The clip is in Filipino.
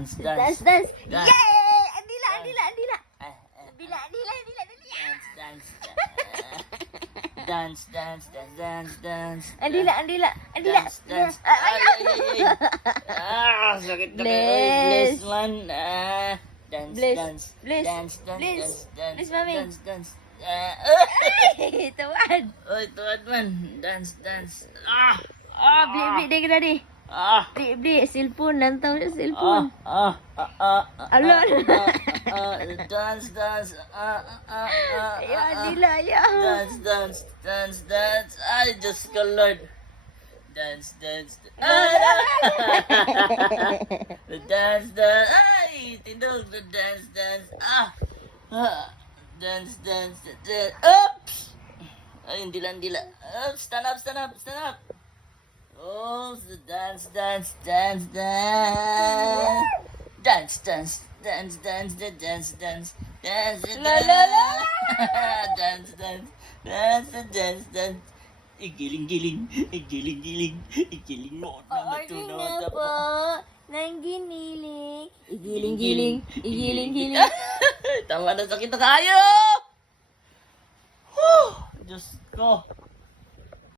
Dance, Dance, dance. dance. Dance. Yay! Andila, Andila, Andila. Ah, Andila, Andila, Andila, Andila. Dance, dance. Dance, dance, dance, dance, dance. Andila, Andila, Andila. Dance, dance. Ah, Ay, ay, ay, ay. Ah, sakit na kayo. Oy, Bless. bless man. Ah, dance, Bless. dance. Bless. Dance, dance, Bless. dance, dance. Bless, mami. Dance, dance. Ah, Ay, tuwan. oy, tuwad man. Dance, dance. Ah, Beli, beli dia kena ni. ah. Beli, beli. Cellphone. Lantau je cellphone. Alo. Alo. Dance, dance. Ya, Andila, ya. Dance, dance, dance, dance. Ay, Diyos ko, Lord. Dance, dance. Dance, dance. Ay, tindog. Dance, dance. Dance, dance, dance. Oops! Ay, hindi lang. Stand up, stand up, stand up. Oh, dance, dance, dance, dance. Dance, dance, dance, dance, dance, dance, dance, La, la, la. dance, dance, dance, dance, dance. Igiling-giling, igiling-giling, igiling mo na matunaw po. Nang giniling. Igiling-giling. Igiling-giling. Tama na, sakit na kayo! Diyos ko.